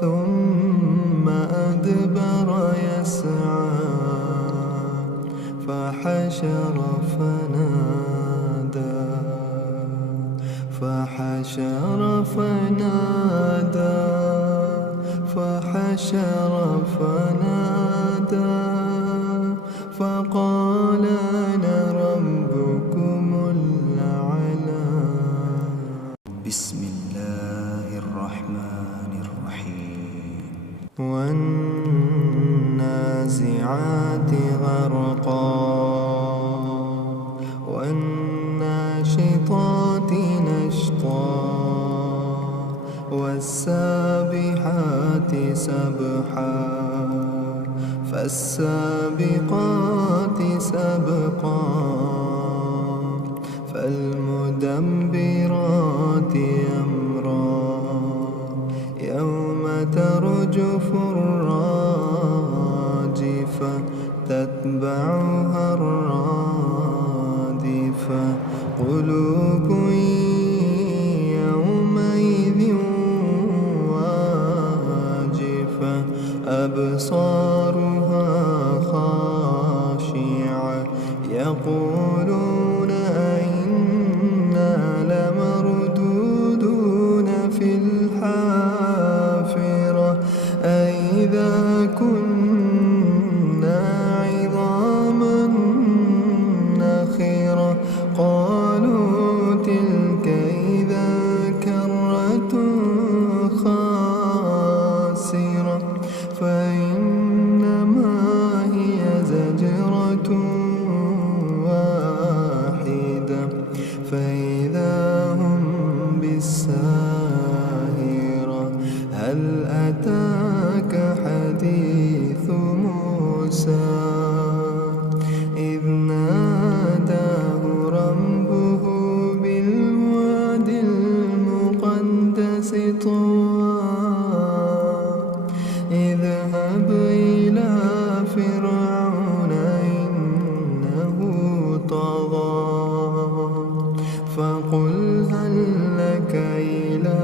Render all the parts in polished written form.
ثم أدبر يسعى فحشر فنادى فحشر فنادى فحشر فنادى فقال أنا ربكم الأعلى. بسم الله الرحمن الرحيم. والنازعات غرقا والناشطات نشطا والسابحات سبحا فالسابقات سبقا فالمدبرات أمرا يوم ترجف الراجفة تتبعها الرادفة قلوب يومئذ واجفة أبصارها خاشعة يقولون أئنا لمردودون في الحافرة أئذا كنا عظاما نخرة قالوا تلك إذا كرة خاسرة فإنما هي زجرة واحدة فإذا هم بالساهرة هل أتاك حديث موسى إذ ناداه ربه بالواد المقدس طوى اذهب إلى فرعون إنه طغى فقل هل لك إلى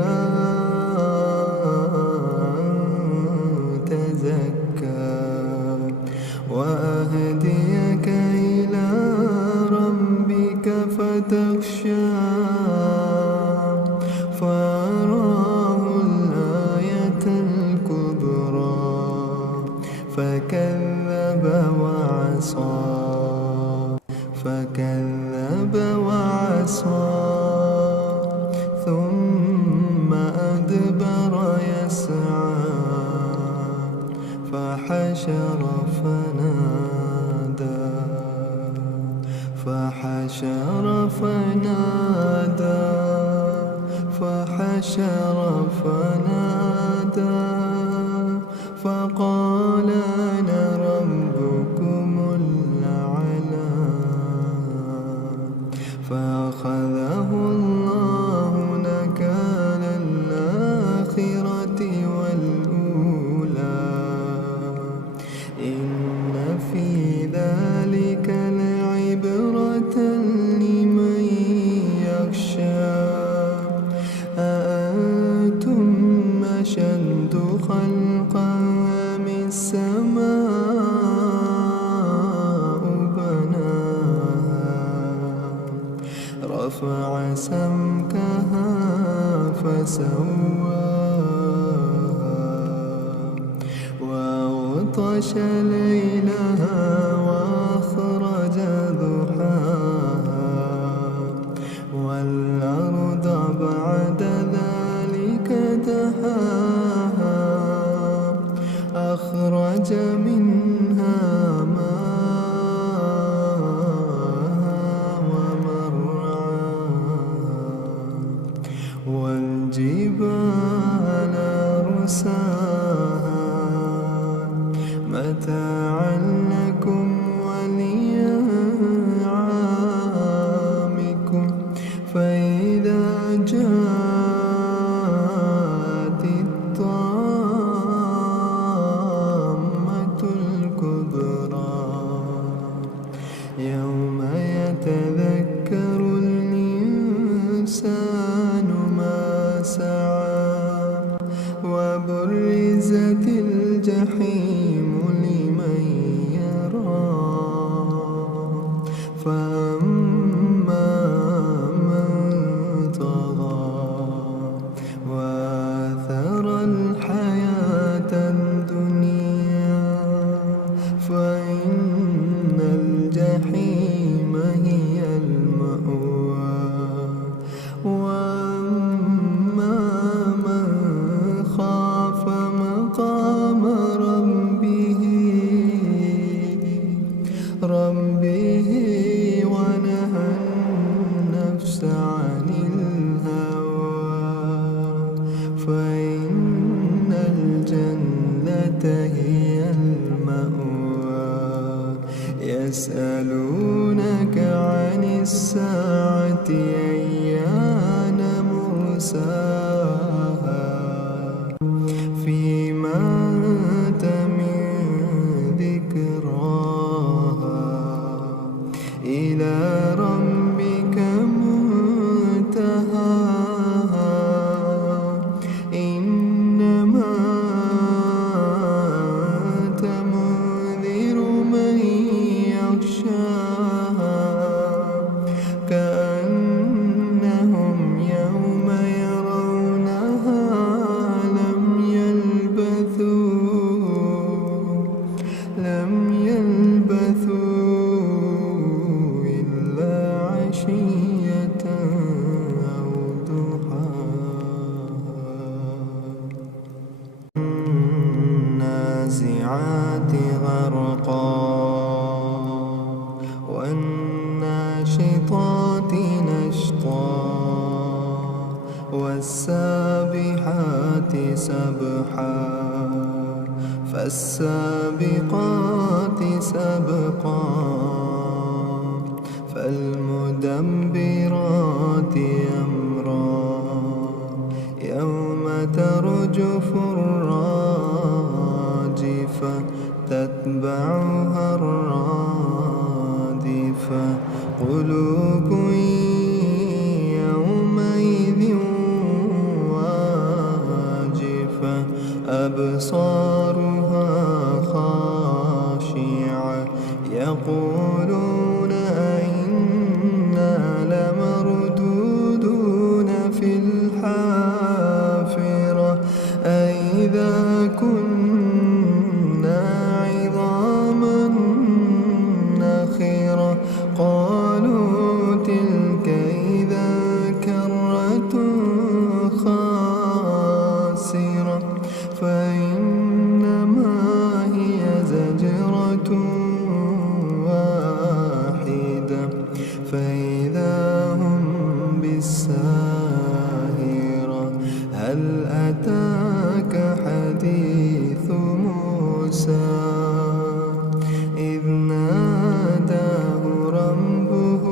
تزكى وأهديك إلى ربك فتخشى فأراه الآية الكبرى فكذب وعصى ثم أدبر يسعى فحشر فنادى فحشر فنادى فحشر فنادى فقال أنا ربكم الأعلى فأخذه الله نكال الآخرة والأولى إن في ذلك لعبرة لمن يخشى أأنتم أشد خلقا أم السماء بناها رفع سمكها فسواها وأغطش ليلها وأخرج ضحاها والأرض بعد ذلك دحاها أخرج منها ماءها ومرعاها والجبال أرساها متاعا لكم ولأنعامكم فإذا جاءت الطامة الكبرى يوم يتذكر الإنسان ما سعى وبرزت الجحيم لمن يرى فأما من طغى وآثر الحياة الدنيا فإن الجحيم هي المأوى وأما من خاف مقام ربه ونهى النفس عن الهوى فإن الجنة هي المأوى يسألونك عن الساعة أيان مرساها فيما أنت من ذكراها إلى ربك منتهاها إنما أنت منذر من يخشاها كأنهم يوم يرونها لم يلبثوا إلا عشية أو ضحاها النازعات غرقا والناشطات نشطا والسابحات سبحا فالسابقات سبقا فالمدبرات أمرا يوم ترجف الراجفة تتبعها الرادفة قلوب يومئذ واجفة أبصارها خاشعة يقولون أئنا لمردودون في الحافرة أئذا كنا عظاما نخرة قالوا تلك إذا كرة خاسرة فإنما هي زجرة واحدة فإذا هم بالساهرة هل أتاك حديث موسى إذ ناداه ربه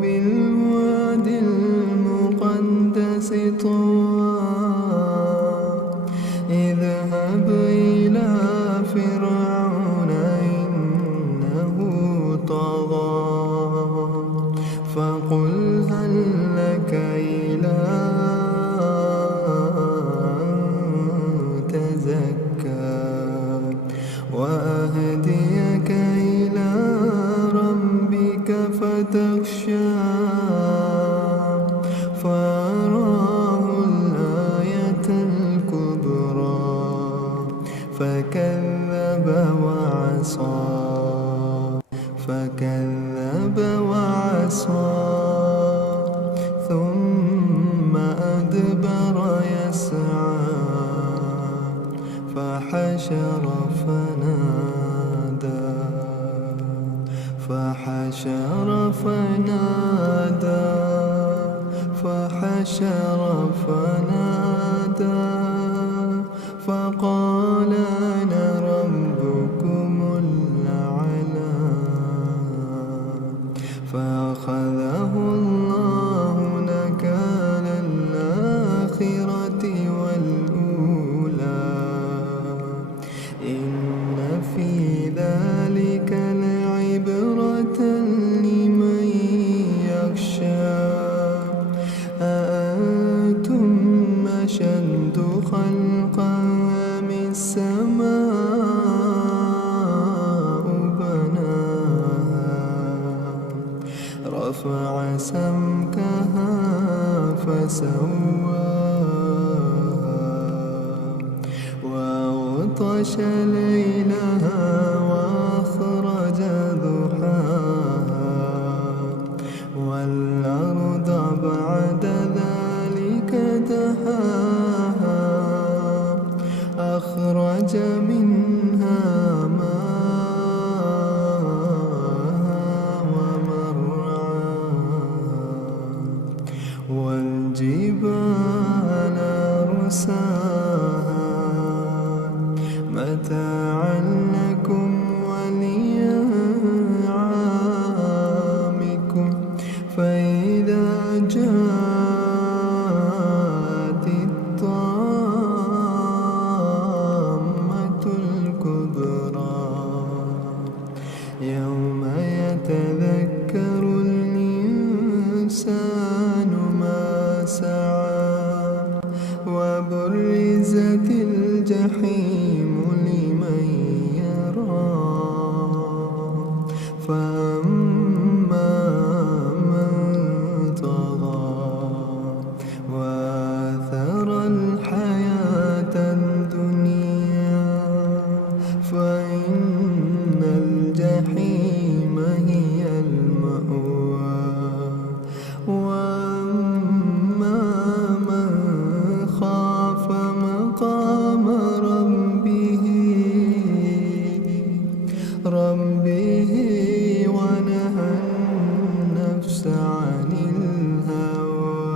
بالواد المقدس طوى اذهب إلى فرعون إنه طغى فقل هل لك إلى أن تزكى وأهديك إلى ربك فتخشى فأراه الآية الكبرى فكذب وعصى ثم أدبر يسعى فحشر فنادى فقال أنا ربكم الأعلى فأخذه الله نكال الآخرة والأولى إن في ذلك لعبرة لمن يخشى أأنتم أشد خلقا السماء بناها رفع سمكها فسواها وأغطش ليلها وأخرج ضحاها والأرض بعد ذلك دحاها أخرج منها ماءها ومرعاها والجبال أرساها متاعا لكم ولأنعامكم فإذا جاءت الطامة الكبرى يوم يتذكر الإنسان ما سعى وبرزت الجحيم لمن يرى فأما من طغى وآثر الحياة الدنيا فإن الجحيم هي المأوى وأما من خاف مقام ربه ونهى النفس عن الهوى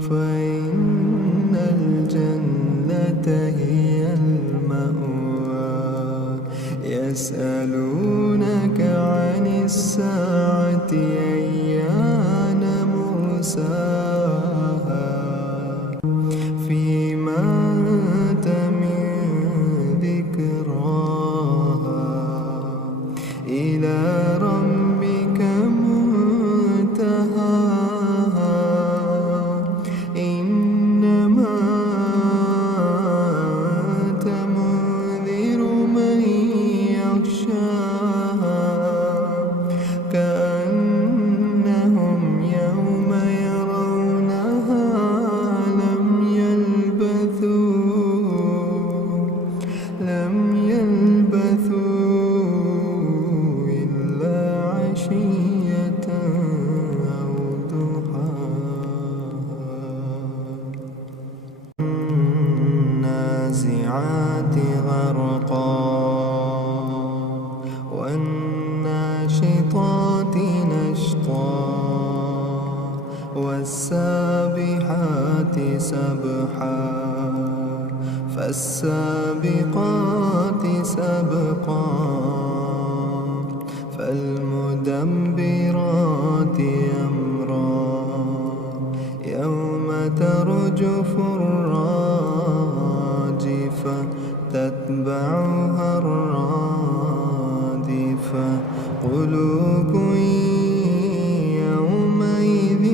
فإن الجنة هي المأوى يسألونك عن الساعة أيان مرساها فيما أنت من ذكراها إلى ربك منتهاها إنما أنت منذر من يخشاها كأنهم يوم يرونها لم يلبثوا إلا عشية أو ضحاها النازعات غرقا والناشطات نشطا والسابحات سبحا فالسابقات سبقا فالمدبرات أمرا يوم ترجف الراجفة تتبعها الرادفة قلوب يومئذ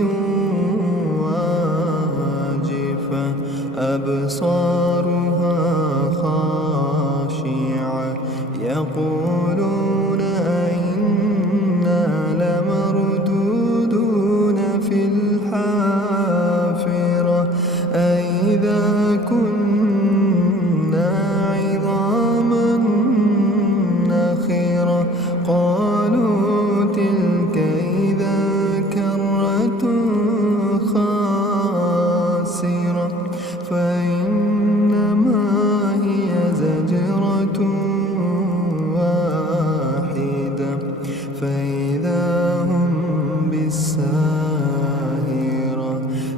واجفة أبصارها خاشعة يقولون أئنا لمردودون في الحافرة أئذا كنا عظاما نخرة قالوا تلك إذا كرة خاسرة فإنما هي زجرة واحدة فإذا هم بالساهرة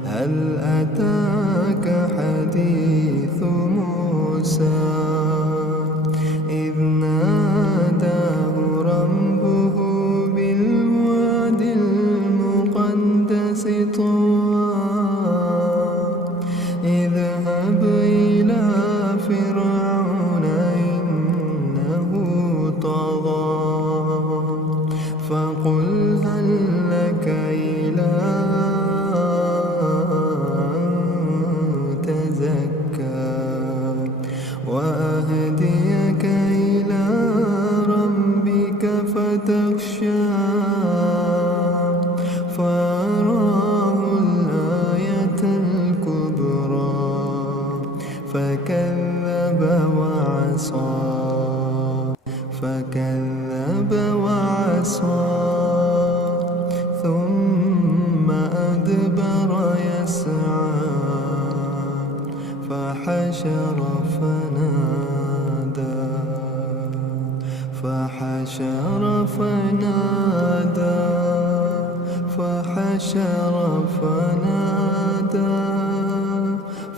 هل أتاك حديث موسى إذ ناداه ربه بالواد المقدس طوى اذهب إلى فرعون إنه طغى فقل هل لك إلى أن تزكى وأهديك إلى ربك فتخشى فأراه الآية الكبرى فكذب وعصى ثم أدبر يسعى فحشر فنادى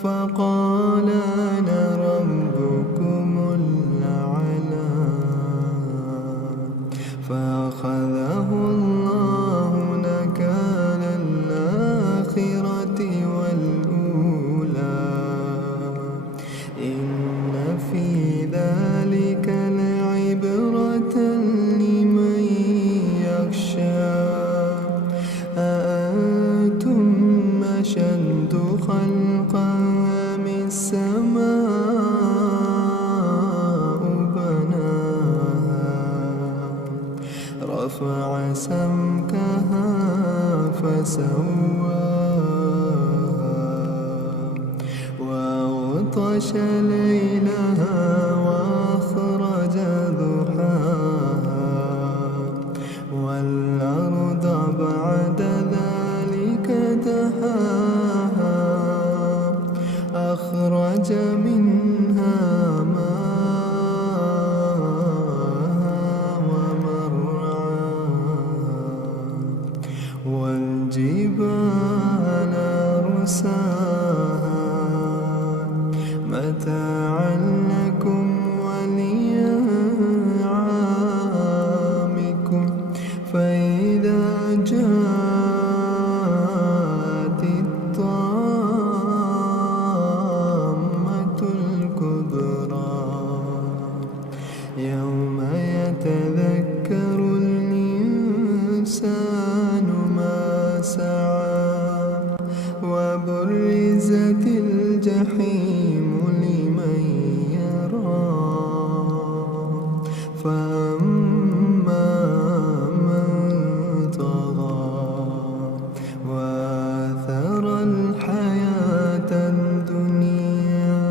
فقال أنا ربكم الأعلى فأخذه الله نكال الآخرة والأولى إن في ذلك لعبرة لمن يخشى أأنتم أشد خلقا أم السماء بناها رفع سمكها فسواها وأغطش ليلها وأخرج ضحاها والأرض بعد ذلك دحاها أخرج منها ماءها ومرعاها والجبال أرساها متاعا لكم ولأنعامكم فإذا جاءت الطامة الكبرى يوم يتذكر الإنسان ما سعى وبرزت الجحيم لمن يرى فأما من طغى وآثر الحياة الدنيا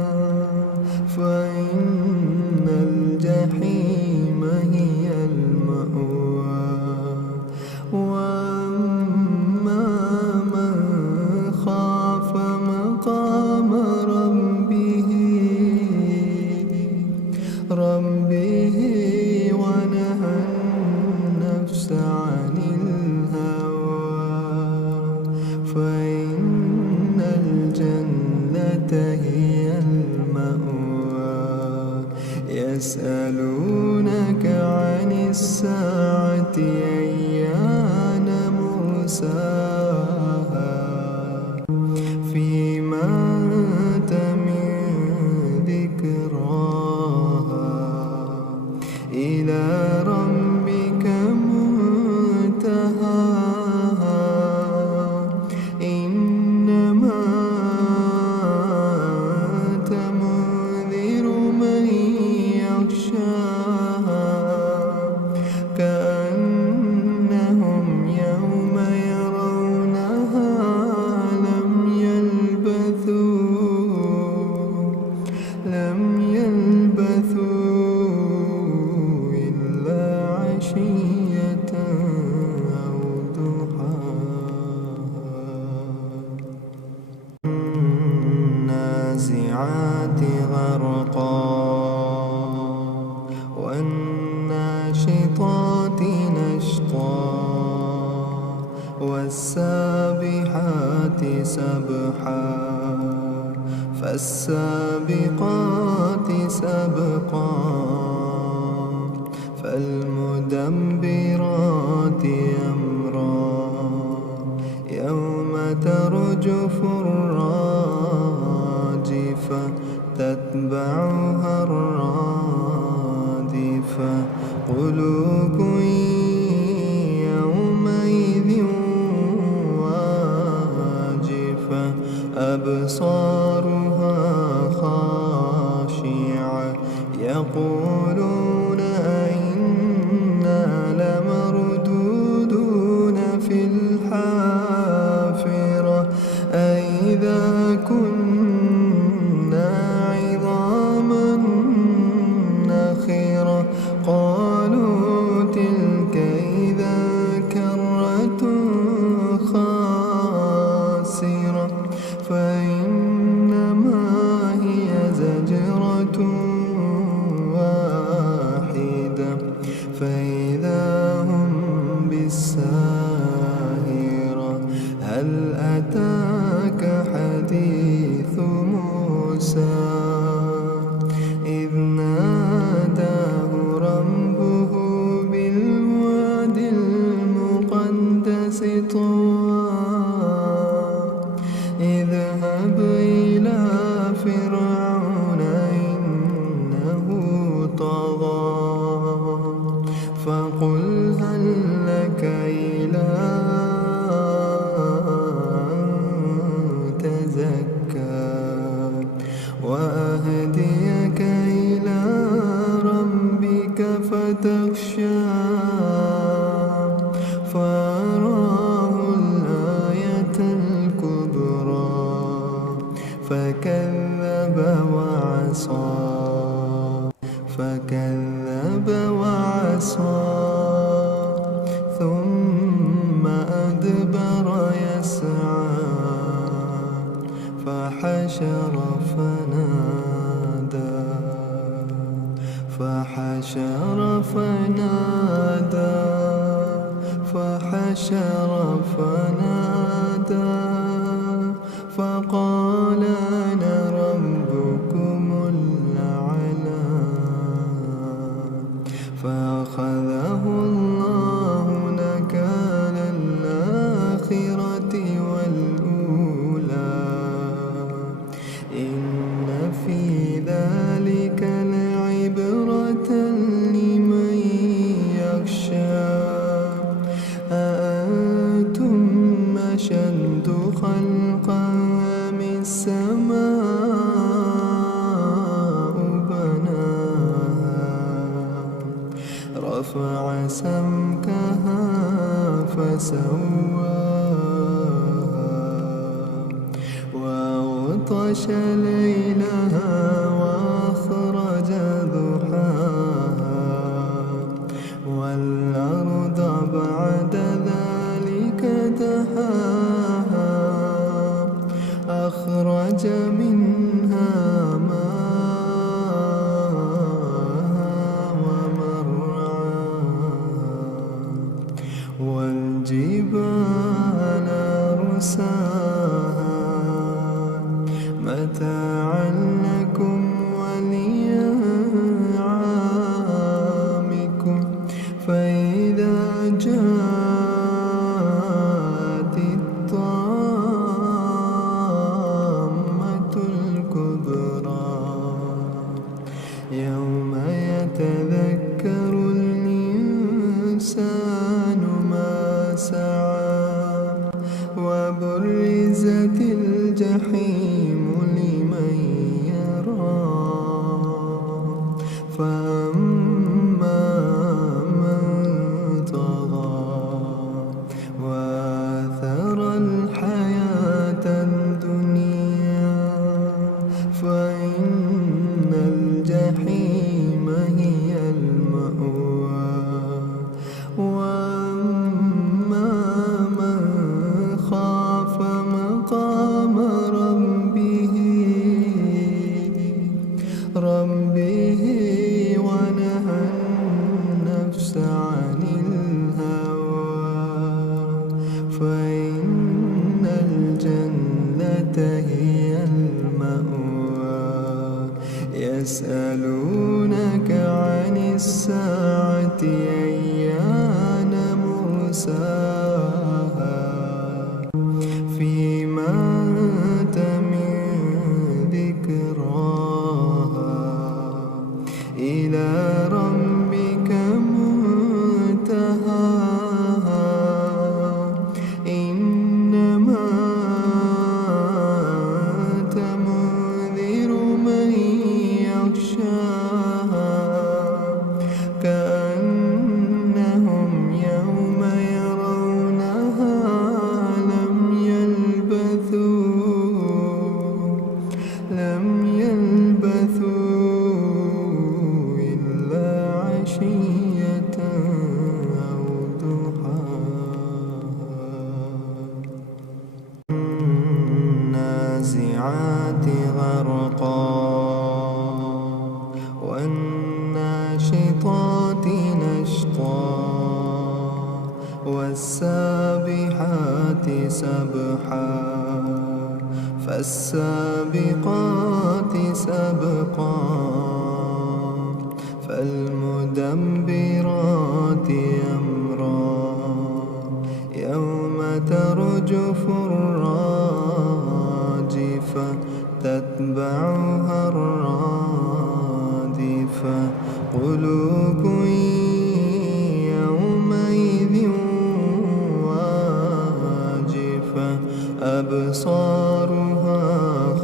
فإن الجحيم هي المأوى وأما من خاف مقام ربه ونهى النفس عن الهوى فإن الجنة هي المأوى يسألونك عن الساعة أيان مرساها فيما أنت من ذكراها إلى ربك منتهاها إنما أنت منذر من يخشاها كأنهم يوم يرونها لم يلبثوا إلا عشية أو ضحاها النازعات غرقا والناشطات نشطا والسابحات سبحا فالسابقات سبقا فالمدبرات أمرا يوم ترجف الراجفة تتبعها الرادفة قلوب يومئذ واجفة أبصارها خاشعة عصى ثم أدبر يسعى فحشر فنادى فحشر فنادى فحشر فنادى فقال أنا ربكم الأعلى فأخذه الله نكال الآخرة والأولى إن في ذلك لعبرة لمن يخشى أأنتم أشد خلقا أم السماء بناها رفع سمكها فسواها وأغطش ليلها وأخرج ضحاها والأرض بعد ذلك دحاها أخرج منها ماءها ومرعاها والجبال أرساها متاعا لكم ولأنعامكم فإذا جاءت الطامة الكبرى يوم يتذكر الإنسان ما سعى وبرزت الجحيم لمن يرى فأما من طغى وآثر الحياة الدنيا فإن الجحيم هي المأوى وأما من خاف مقام ربه ونهى النفس عن الهوى فإن الجنة هي المأوى يسألونك عن الساعة أيان مرساها فيما أنت من ذكراها إلى ربك منتهاها إنما أنت منذر من يخشاها كأنهم يوم يرونها لم يلبثوا إلا عشية أو ضحاها النازعات غرقا والناشطات نشطا والسابحات سبحا فالسابقات سبقا فالمدبرات أمرا يوم ترجف الراجفة تتبعها الرادفة قلوب يومئذ واجفة أبصارها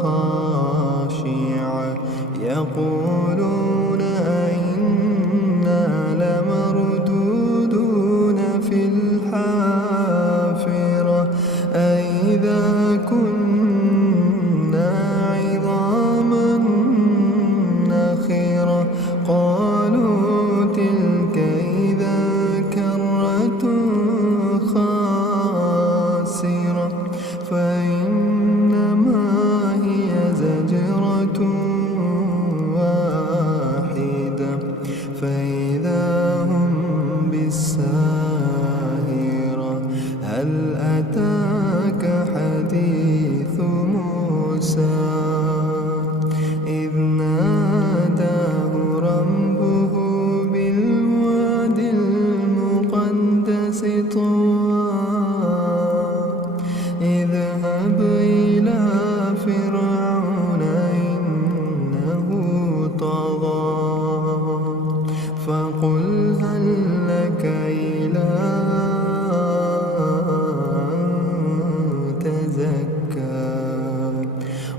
خاشعة يقولون أئنا لمردودون في الحافرة أئذا كنا عظاما نخرة قالوا تلك إلى أن تزكى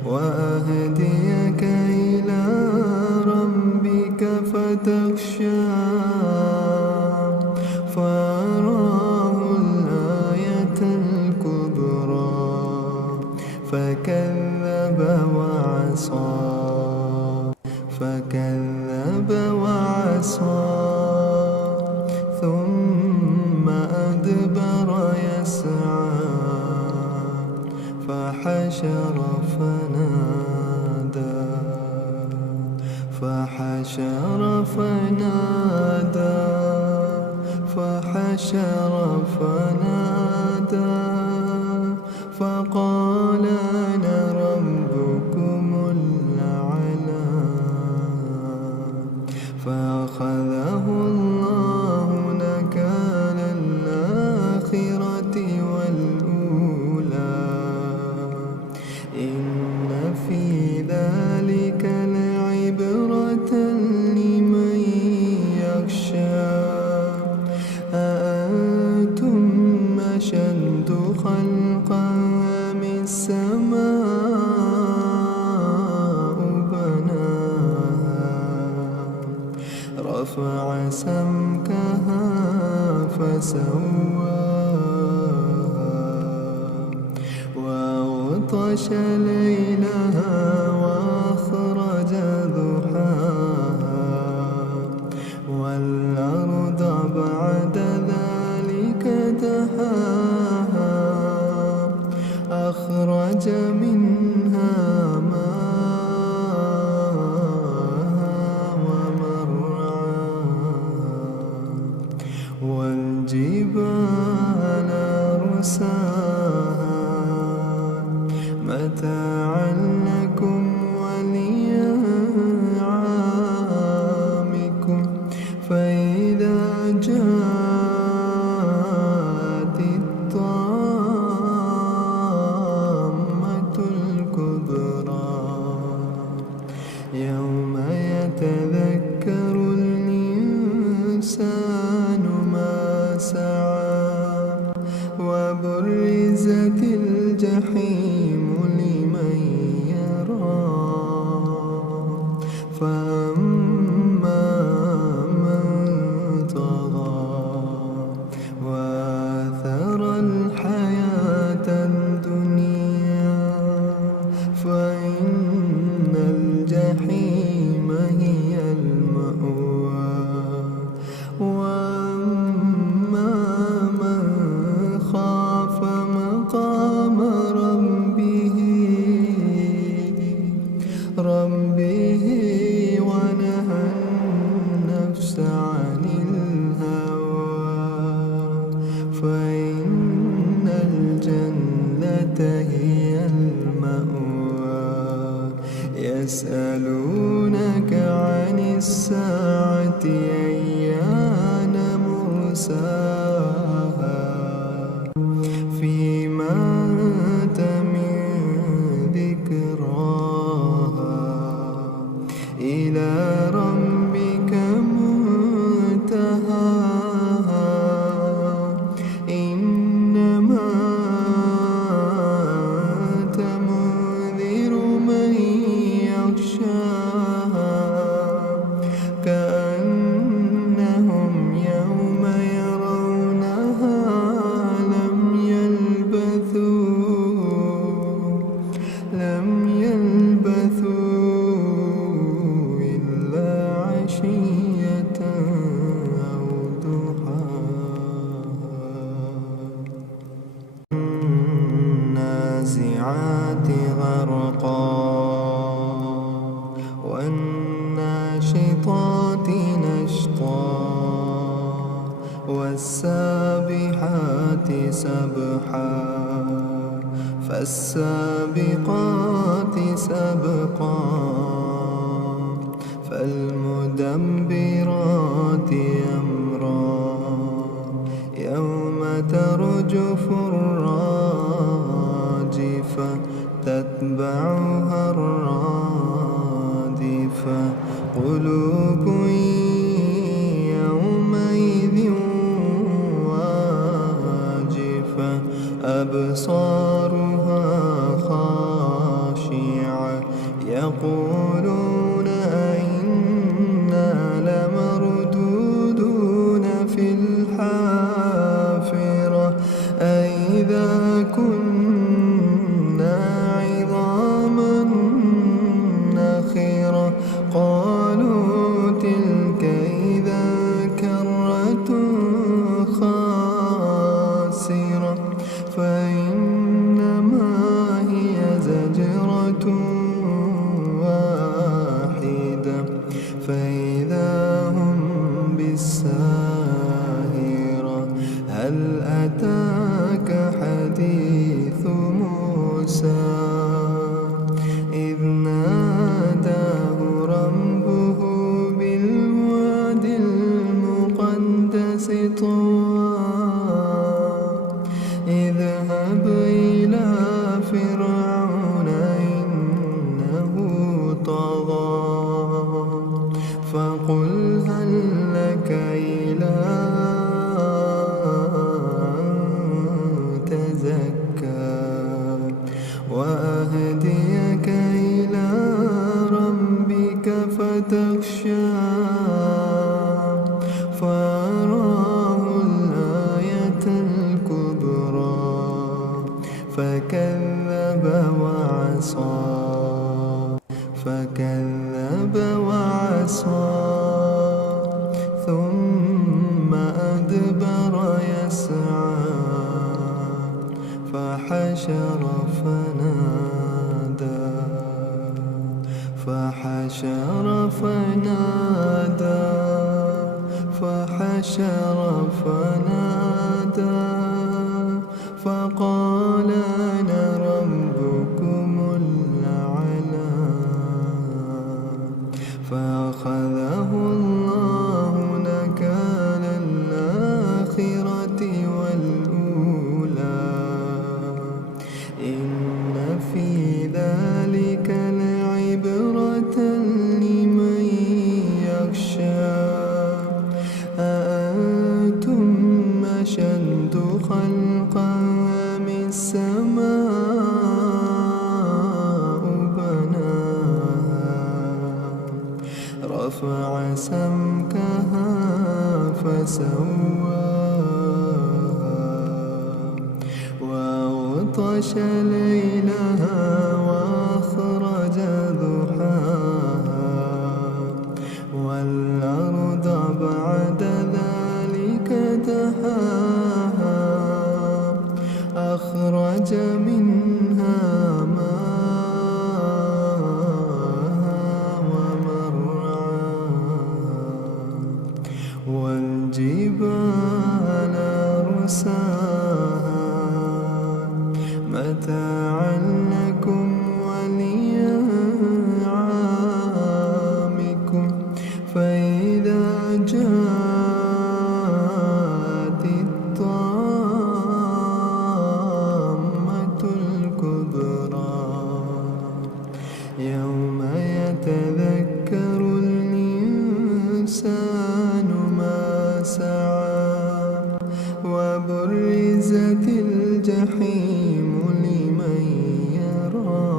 وأهديك إلى ربك فتخشى فأراه الآية الكبرى فكذب وعصى ثم أدبر يسعى فحشر فنادى فقال أنا ربكم الأعلى فأخذه الله نكال الآخرة والأولى إن في ذلك لعبرة لمن يخشى أأنتم أشد خلقا أم السماء بناها رفع سمكها فسواها وأغطش ليلها وأخرج ضحاها والأرض بعد ذلك دحاها أخرج منها ماءها ومرعاها والجبال أرساها متاعا لكم ولأنعامكم فإذا جاءت الطامة الكبرى يوم يتذكر الإنسان ما سعى وبرزت الجحيم لمن يرى فأما من طغى وآثر الحياة الدنيا فإن الجحيم هي المأوى وأما من خاف مقام ربه ونهى النفس عن الهوى فإن الجنة هي المأوى يسألونك عن الساعة أيان مرساها فيما أنت من ذكراها إلى ربك منتهاها إنما أنت منذر من يخشاها كأنهم يوم يرونها لم يلبثوا إلا عشية أو ضحاها النازعات غرقا والناشطات نشطا والسابحات سبحا فالسابقات سبقا فالمدبرات أمرا يوم ترجف الراجفة تتبعها الرادفة قلوب يومئذ فإذا هم بالساهرة. هل أتاك حديث موسى إذ ناداه ربه بالواد المقدس طوى اذهب إلى فرعون إنه طغى فقل هل لك إلى أن تزكى وأهديك إلى ربك فتخشى فأراه الآية الكبرى فكذب وعصى ثم أدبر يسعى فحشر فنادى فقال أنا ربكم الأعلى فأخذه الله نكال الآخرة والأولى إن في ذلك لعبرة لمن يخشى أأنتم أشد خلقا أم السماء بناها رفع سمكها فسواها وأغطش ليلها وأخرج ضحاها والأرض بعد ذلك دحاها أخرج منها ماءها ومرعاها والجبال أرساها متاعا لكم ولأنعامكم فإذا جاءت الطامة الكبرى يوم يتذكر الإنسان ما سعى وبرزت الجحيم لمن يرى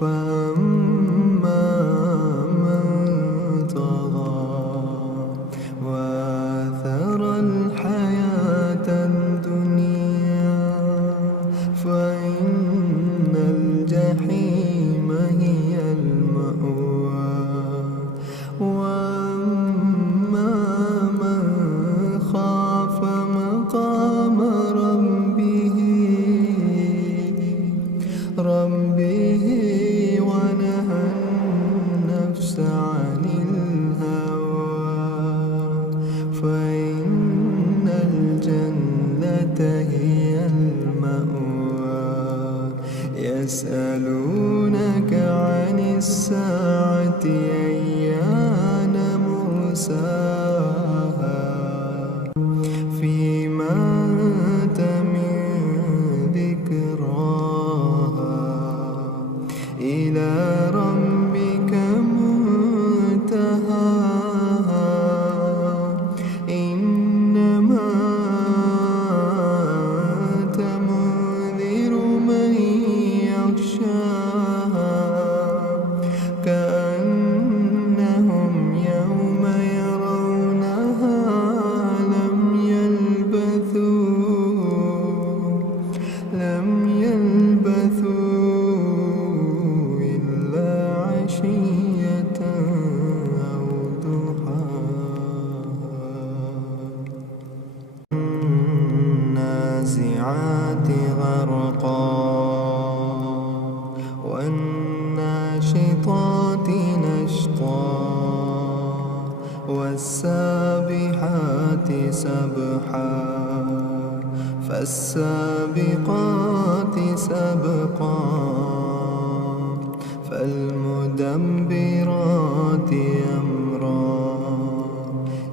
فأما من طغى وآثر الحياة الدنيا فإن الجحيم هي المأوى وأما من خاف مقام ربه ونهى النفس عن الهوى فإن الجنة هي المأوى يسألونك عن الساعة أيان مرساها فيما أنت من ذكراها إلى ربك منتهاها إنما أنت منذر من يخشاها كأنهم يوم يرونها والسابحات سبحا فالسابقات سبقا فالمدبرات أمرا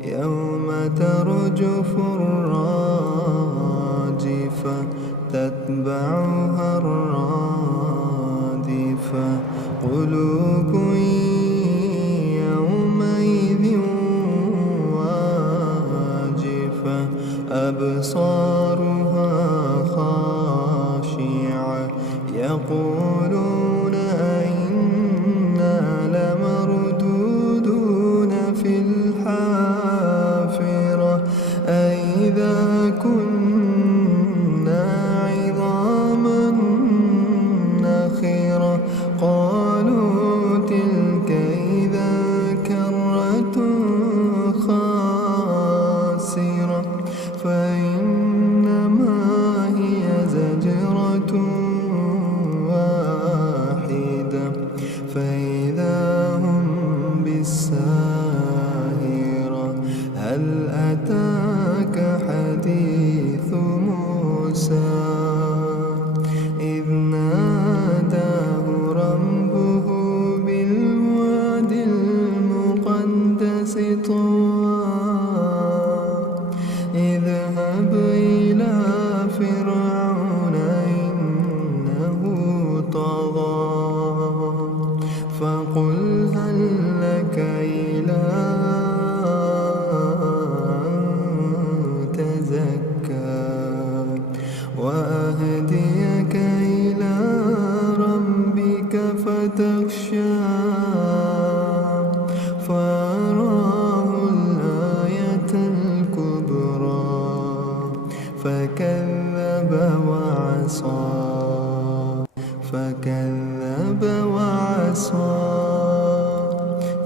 يوم ترجف الراجفة تتبعها الرادفة قلوب يومئذ واجفة أبصارها خاشعة يقولون أئنا لمردودون في الحافرة أئذا كنا عظاما نخرة قالوا تلك إذا كرة خاسرة فإنما هي زجرة واحدة فإذا هم بالساهرة هل أتاك حديث موسى إذ ناداه ربه بالواد المقدس طوى اذهب إلى فرعون إنه طغى فقل هل لك إلى تزكى وأهديك إلى ربك فتخشى فأراه الآية الكبرى فكذب وعصى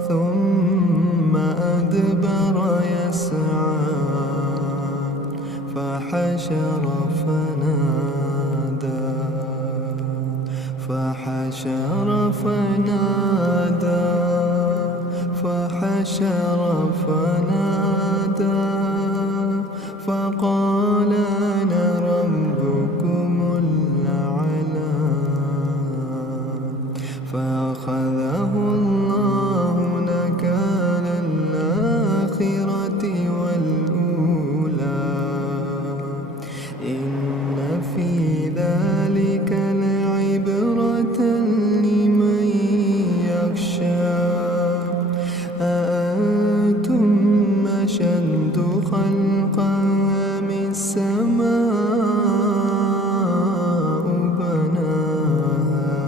ثم أدبر يسعى فحشر فنادى فقال أنا ربكم الأعلى فأخذه الله نكال الآخرة والأولى إن في ذلك لعبرة لمن يخشى أأنتم أشد خلقا أم السماء بناها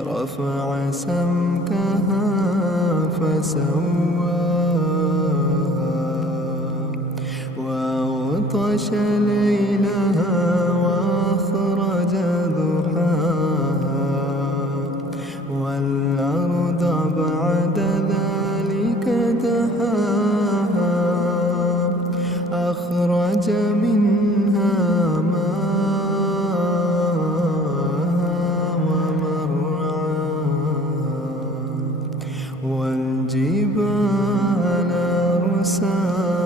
رفع سمكها فسواها وأغطش ليلها وأخرج ضحاها والأرض بعد ذلك دحاها أخرج منها ماءها ومرعاها والجبال أرساها